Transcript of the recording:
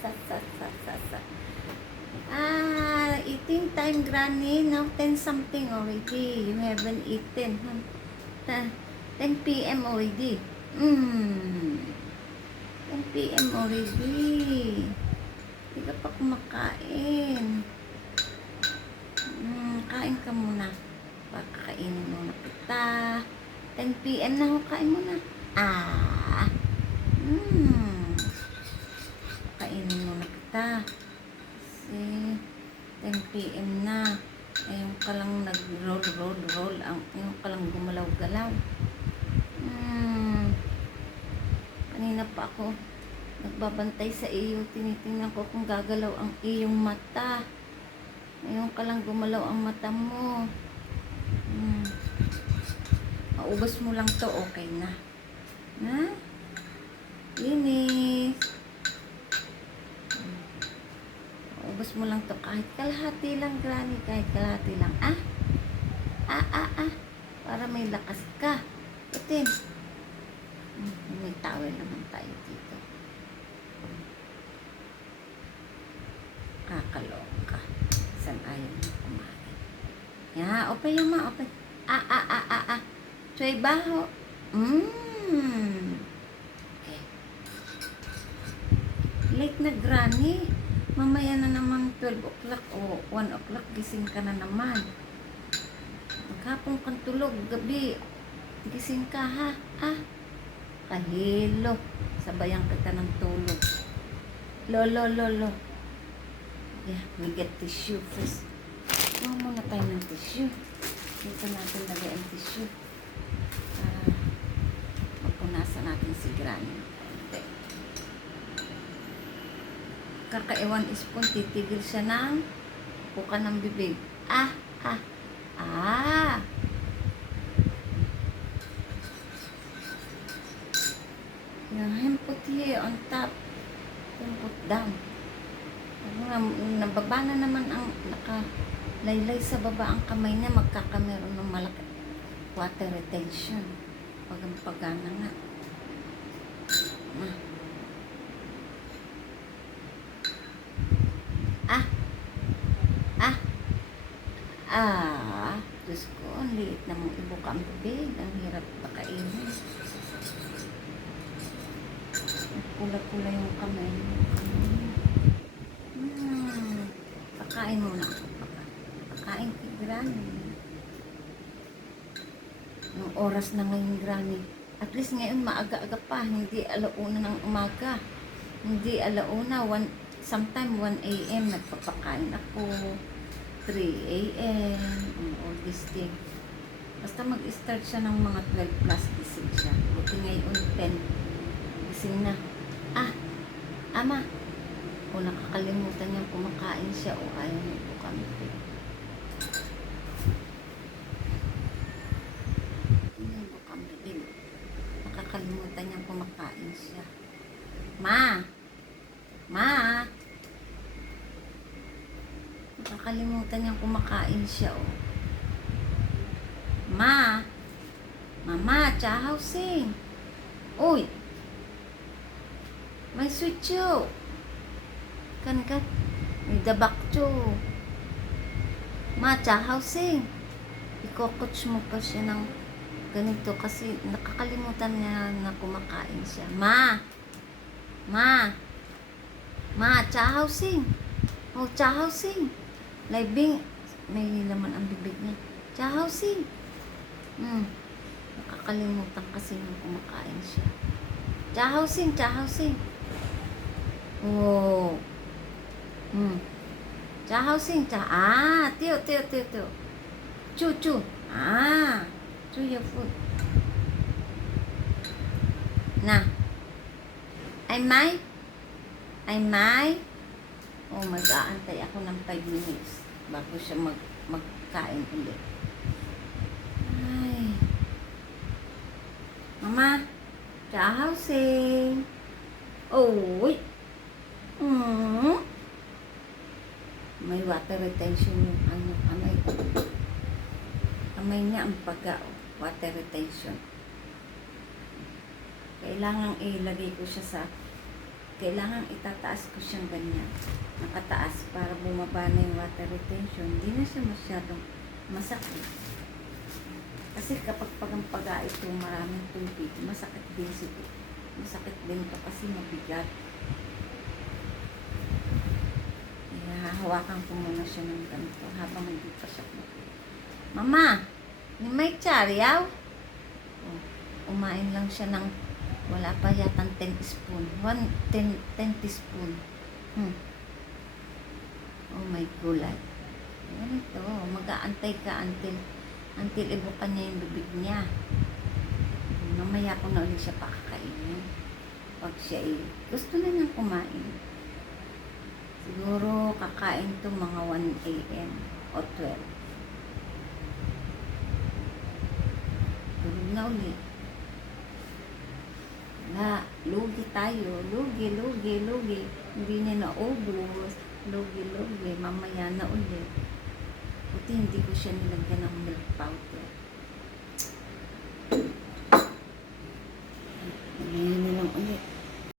Sa, sa, sa, sa, sa. Eating time, Granny. Now 10 something already. You haven't eaten. Huh? 10 p.m. already. 10 p.m. already. Hindi ka pa kumakain. Kain ka muna. Baka kainin muna kita. 10 p.m. na ho, kain muna. Kainin muna kita. Kasi 10 p.m. na. Ayun ka lang nag-roll. Ayun ka lang gumalaw-galaw. Kanina pa ako nagbabantay sa iyo. Tinitingnan ko kung gagalaw ang iyong mata. Ayun ka lang gumalaw ang mata mo. Maubos mo lang to, okay na. Na? Linis. Maubos mo lang to. Kahit kalahati lang, Granny. Kahit kalahati lang. Para may lakas ka. Itin. May towel naman tayo dito. Kakaloka. Saan ayaw mo kumain? Ya, open yung ma. Open. Choy baho. Okay. Late na, Granny. Mamaya na naman 12 o'clock o 1 o'clock. Gising ka na naman. Maghapon kang tulog. Gabi. Gising ka, ha? Kahilo. Sabayan kita ng tulog. Lolo. Yeah, we get tissue first. Kuha muna tayo ng tissue. Dito natin lagay ang tissue. Mapunasan natin si Granny. Kakaiwan spoon, titigil siya ng puka ng bibig. Yung put here on top. Yung put down. Nababa na naman ang nakalaylay sa baba ang kamay niya. Magkakameron ng malaki water retention. Pagana nga. Diyos ko, ang liit na mong ibuka ang bibig. Ang hirap pakainin. Pula-pula yung kamay mo. Pakain mo na. Pakain kay Granny. Yung oras na ngayon, Granny. At least ngayon maaga-aga pa. Hindi alauna ng umaga. Hindi alauna. Sometime 1 a.m. nagpapakain ako. 3 a.m. All this thing. Basta mag-start siya ng mga 12 plus gising siya. Buti ngayon 10. Gising na. Ama. O nakakalimutan niyang kumakain siya o ayaw niyo po kami. Ayaw po kami. Nakakalimutan niyang kumakain siya. Ma! Nakakalimutan niyang kumakain siya o. Mama, chahaw sing. Uy! May switcho. Kan may dabakcho. Ma, chahaw sing. Iko-coach mo pa siya ng ganito kasi nakakalimutan niya na kumakain siya. Ma, chahaw sing. Oh, chahaw sing. Laibing, may laman ang bibig niya. Chahaw sing. Nakakalimutan kasi nung kumakain siya. Chahaw sing. Oh. Chahaw sing. Tiyo. Chu. Chew your food. Na. Ay may. Oh, mag-aantay ako ng 5 minutes bago siya magkain ulit. Ay. Mama, chahaw sing. Uy. May water retention yung kamay. Kamay niya ang water retention. Kailangan ilagay ko siya sa kailangan itataas ko siyang ganyan. Nakataas para bumaba na yung water retention. Hindi na siya masyadong masakit. Kasi kapag pagampaga ito maraming tubig, masakit din siya. Masakit din ito kasi mabigat. Kaya hahawakan ko muna siya ng ganito habang hindi pa siya kumakain. Mama, may tsaryaw? Oh, umain lang siya ng wala pa yatang 10 spoon. 10 teaspoon. Oh my gulay. Ganito, mag-aantay ka until ibukan niya yung bibig niya. Mamaya ko na ulit siya pakakainin. Pag siya gusto na niyang kumain. Siguro kakain to mga 1 a.m. o 12. Tulog na ulit. Lugi tayo. Lugi. Hindi niya naubos. Lugi. Mamaya na ulit. Buti hindi ko siya nilagyan ng milk powder.